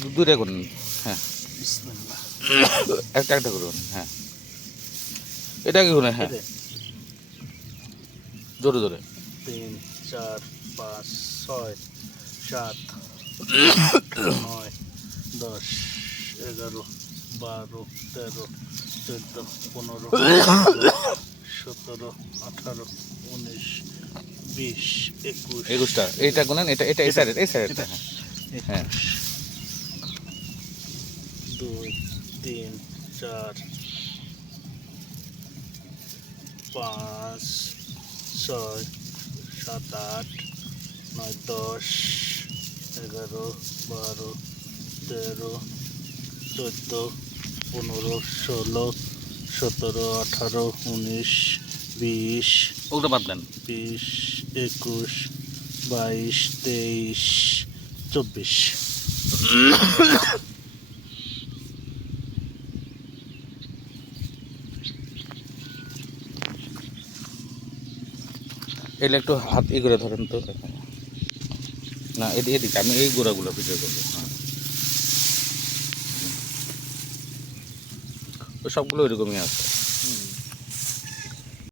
দু- দুইটা করুন হ্যাঁ। একটা একটা করুন হ্যাঁ। এটা কি করুন হ্যাঁ। জোরে জোরে। তিন চার পাঁচ ছয় সাত নয় দশ এগারো বারো তেরো চোদ্দ পনেরো সতেরো আঠারো উনিশ বিশ একুশ। একুশটা। এইটা গুনেন এটা এটা এই সাইডের এই সাইডের এটা। হ্যাঁ। হ্যাঁ। দুই তিন চার পাঁচ ছয় সাত আট নয় দশ এগারো বারো তেরো চোদ্দ পনেরো ষোলো সতেরো আঠারো উনিশ বিশ ওগুলো বাদ দেন। বিশ একুশ বাইশ তেইশ চব্বিশ। এগুলো একটু হাত ই করে ধরেন তো না এদিকে এদিকে, আমি এই গোড়াগুলো ভিডিও করব হ্যাঁ। সবগুলো ওইরকমই আছে।